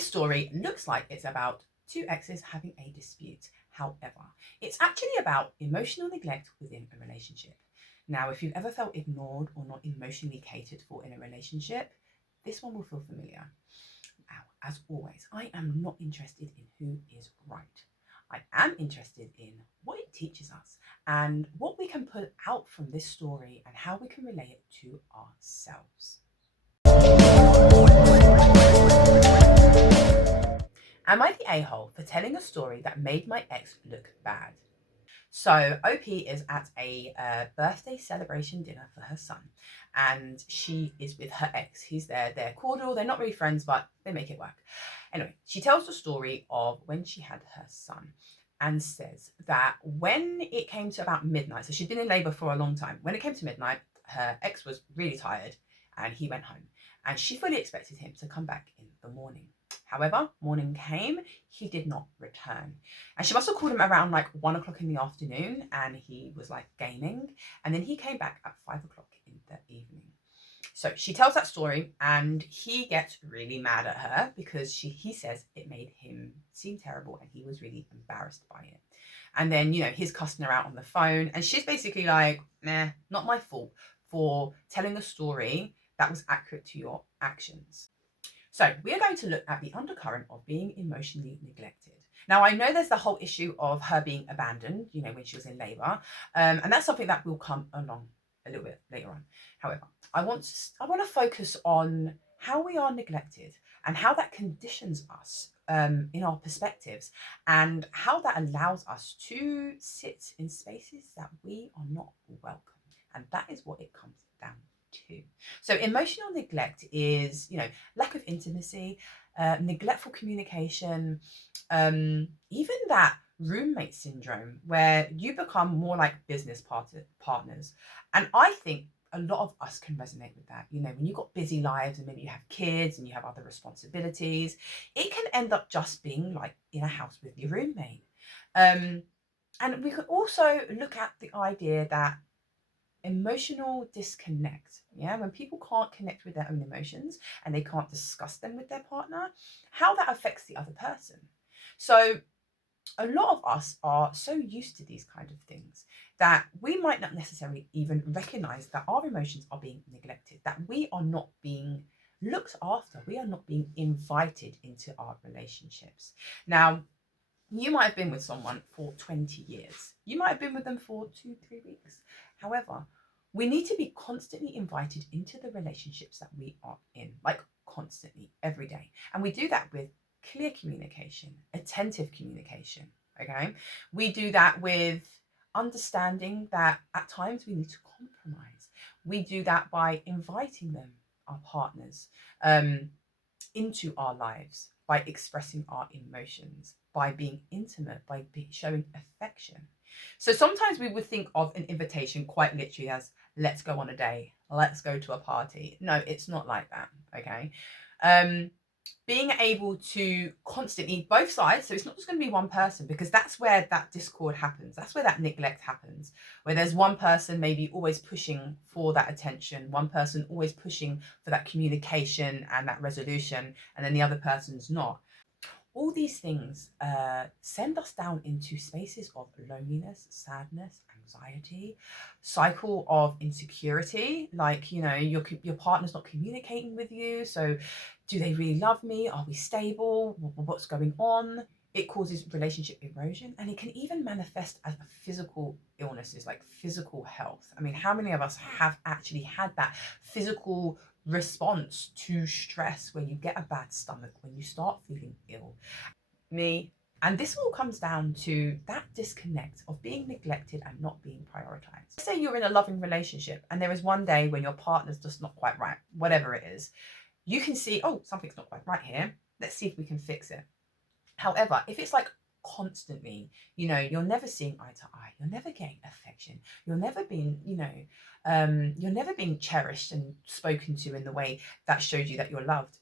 this story looks like it's about two exes having a dispute. However, it's actually about emotional neglect within a relationship. Now, if you've ever felt ignored or not emotionally catered for in a relationship, this one will feel familiar. Now, as always, I am not interested in who is right. I am interested in what it teaches us and what we can pull out from this story and how we can relate it to ourselves. Am I the a-hole for telling a story that made my ex look bad? So OP is at a birthday celebration dinner for her son, and she is with her ex. He's there, they're cordial, they're not really friends, but they make it work. Anyway, she tells the story of when she had her son and says that when it came to about midnight, so she'd been in labour for a long time, when it came to midnight, her ex was really tired and he went home, and she fully expected him to come back in the morning. However, morning came, he did not return. And she must have called him around like 1 o'clock in the afternoon, and he was like gaming. And then he came back at 5 o'clock in the evening. So she tells that story and he gets really mad at her because he says it made him seem terrible and he was really embarrassed by it. And then, he's cussing her out on the phone and she's basically like, nah, not my fault for telling a story that was accurate to your actions. So we are going to look at the undercurrent of being emotionally neglected. Now, I know there's the whole issue of her being abandoned, when she was in labour, and that's something that will come along a little bit later on. However, I want to focus on how we are neglected and how that conditions us in our perspectives and how that allows us to sit in spaces that we are not welcome. And that is what it comes down to. So emotional neglect is, lack of intimacy, neglectful communication, even that roommate syndrome where you become more like business partners. And I think a lot of us can resonate with that. When you've got busy lives and maybe you have kids and you have other responsibilities, it can end up just being like in a house with your roommate. And we could also look at the idea that emotional disconnect, when people can't connect with their own emotions and they can't discuss them with their partner, how that affects the other person. So a lot of us are so used to these kind of things that we might not necessarily even recognize that our emotions are being neglected, that we are not being looked after, we are not being invited into our relationships. Now, you might have been with someone for 20 years. You might have been with them for 2-3 weeks. However, we need to be constantly invited into the relationships that we are in, like constantly, every day. And we do that with clear communication, attentive communication, okay? We do that with understanding that at times we need to compromise. We do that by inviting them, our partners, into our lives, by expressing our emotions, by being intimate, by showing affection. So sometimes we would think of an invitation quite literally as, let's go on a day, let's go to a party. No, it's not like that, okay? Being able to constantly, both sides, so it's not just going to be one person, because that's where that discord happens, that's where that neglect happens, where there's one person maybe always pushing for that attention, one person always pushing for that communication and that resolution, and then the other person's not. All these things send us down into spaces of loneliness, sadness, anxiety, cycle of insecurity, like, your partner's not communicating with you, so do they really love me? Are we stable? What's going on? It causes relationship erosion, and it can even manifest as physical illnesses, like physical health. I mean, how many of us have actually had that physical response to stress where you get a bad stomach, when you start feeling ill? Me. And this all comes down to that disconnect of being neglected and not being prioritized. Say you're in a loving relationship and there is one day when your partner's just not quite right, whatever it is, you can see, oh, something's not quite right here. Let's see if we can fix it. However, if it's like constantly, you're never seeing eye to eye, you're never getting affection, you're never being, you're never being cherished and spoken to in the way that shows you that you're loved,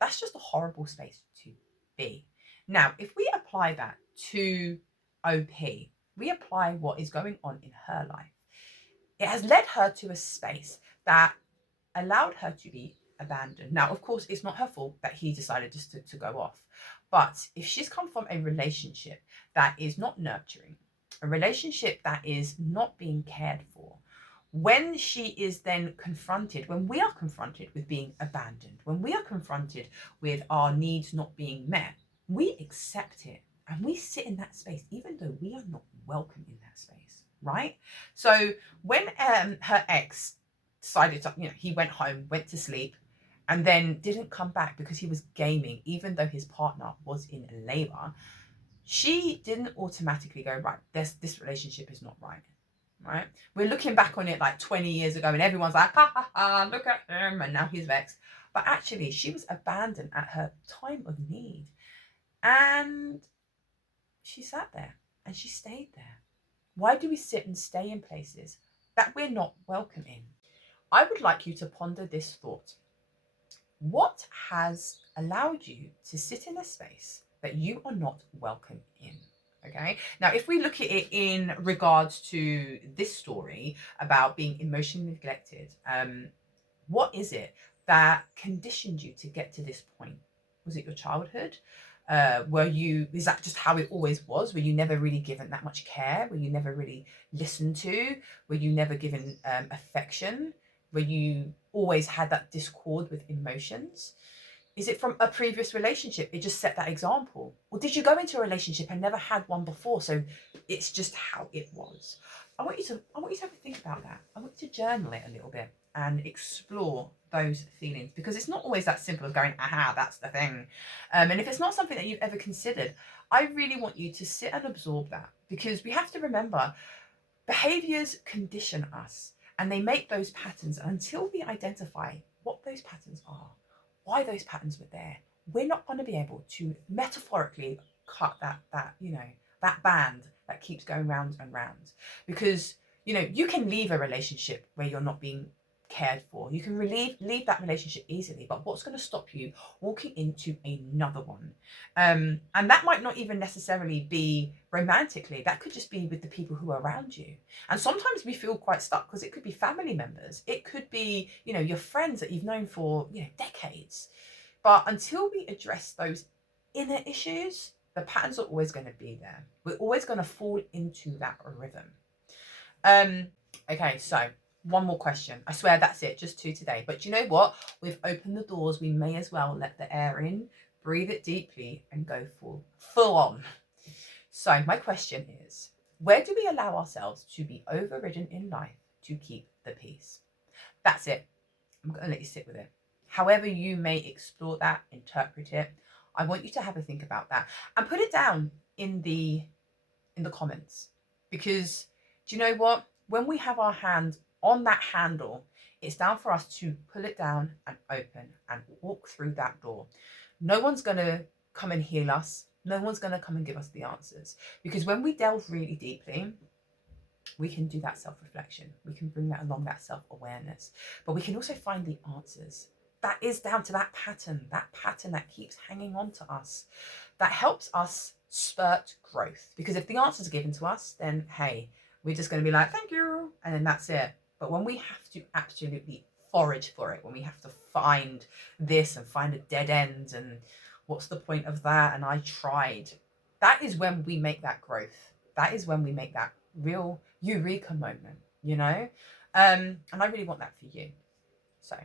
that's just a horrible space to be. Now, if we apply that to OP, we apply what is going on in her life. It has led her to a space that allowed her to be abandoned. Now, of course, it's not her fault that he decided just to go off. But if she's come from a relationship that is not nurturing, a relationship that is not being cared for, when she is then confronted, when we are confronted with being abandoned, when we are confronted with our needs not being met, we accept it and we sit in that space, even though we are not welcome in that space, right? So when her ex decided to, he went home, went to sleep, and then didn't come back because he was gaming, even though his partner was in labor, she didn't automatically go, right, this relationship is not right. Right? We're looking back on it like 20 years ago and everyone's like, ha ha ha, look at him, and now he's vexed. But actually, she was abandoned at her time of need. And she sat there and she stayed there. Why do we sit and stay in places that we're not welcome in? I would like you to ponder this thought. What has allowed you to sit in a space that you are not welcome in? Okay. Now, if we look at it in regards to this story about being emotionally neglected, what is it that conditioned you to get to this point? Was it your childhood? Is that just how it always was? Were you never really given that much care? Were you never really listened to? Were you never given affection? Were you always had that discord with emotions? Is it from a previous relationship? It just set that example. Or did you go into a relationship and never had one before? So it's just how it was. I want you to have a think about that. I want you to journal it a little bit and explore those feelings, because it's not always that simple as going, aha, that's the thing. And if it's not something that you've ever considered, I really want you to sit and absorb that, because we have to remember behaviors condition us and they make those patterns. And until we identify what those patterns are, why those patterns were there, we're not going to be able to metaphorically cut that band that keeps going round and round. Because you can leave a relationship where you're not being cared for. You can leave that relationship easily, but what's going to stop you walking into another one? And that might not even necessarily be romantically. That could just be with the people who are around you. And sometimes we feel quite stuck because it could be family members. It could be, your friends that you've known for, decades. But until we address those inner issues, the patterns are always going to be there. We're always going to fall into that rhythm. Okay, so one more question. I swear that's it, just 2 today. But you know what? We've opened the doors. We may as well let the air in, breathe it deeply, and go full on. So my question is, where do we allow ourselves to be overridden in life to keep the peace? That's it. I'm going to let you sit with it. However you may explore that, interpret it, I want you to have a think about that and put it down in the comments. Because do you know what? When we have our hand on that handle, it's down for us to pull it down and open and walk through that door. No one's going to come and heal us. No one's going to come and give us the answers. Because when we delve really deeply, we can do that self-reflection. We can bring that along, that self-awareness. But we can also find the answers. That is down to that pattern that keeps hanging on to us, that helps us spurt growth. Because if the answers are given to us, then hey, we're just going to be like, thank you, and then that's it. But when we have to absolutely forage for it, when we have to find this and find a dead end and what's the point of that, and I tried, that is when we make that growth. That is when we make that real eureka moment, and I really want that for you. So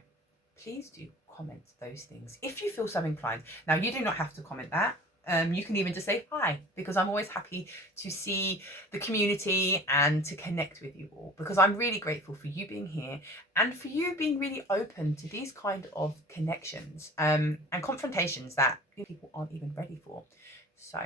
please do comment those things if you feel so inclined. Now, you do not have to comment that. You can even just say hi, because I'm always happy to see the community and to connect with you all, because I'm really grateful for you being here and for you being really open to these kind of connections and confrontations that people aren't even ready for. So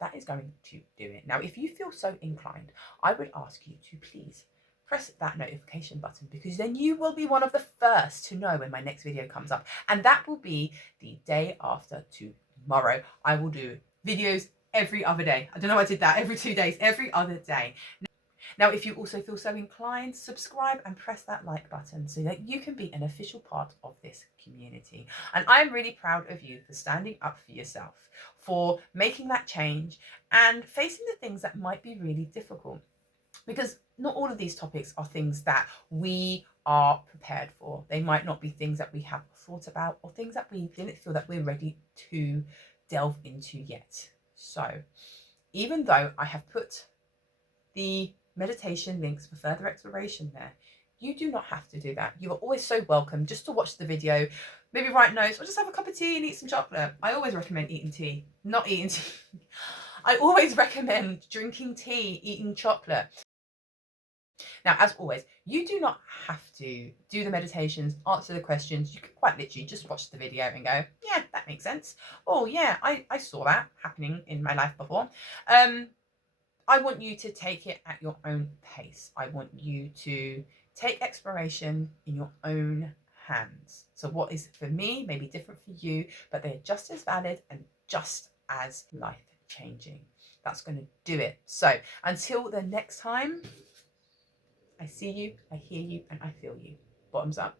that is going to do it. Now, if you feel so inclined, I would ask you to please press that notification button, because then you will be one of the first to know when my next video comes up. And that will be the day after tomorrow. I will do videos every other day. I don't know why I did that. Every 2 days, every other day. Now, if you also feel so inclined, subscribe and press that like button so that you can be an official part of this community. And I'm really proud of you for standing up for yourself, for making that change and facing the things that might be really difficult. because not all of these topics are things that we are prepared for. They might not be things that we have thought about, or things that we didn't feel that we're ready to delve into yet. So even though I have put the meditation links for further exploration there, you do not have to do that. You are always so welcome just to watch the video, maybe write notes, or just have a cup of tea and eat some chocolate. I always recommend eating tea, not eating tea. I always recommend drinking tea, eating chocolate. Now, as always, you do not have to do the meditations, answer the questions. You can quite literally just watch the video and go, yeah, that makes sense. Oh, yeah, I saw that happening in my life before. I want you to take it at your own pace. I want you to take exploration in your own hands. So what is for me may be different for you, but they're just as valid and just as life changing. That's going to do it. So until the next time, I see you, I hear you, and I feel you. Bottoms up.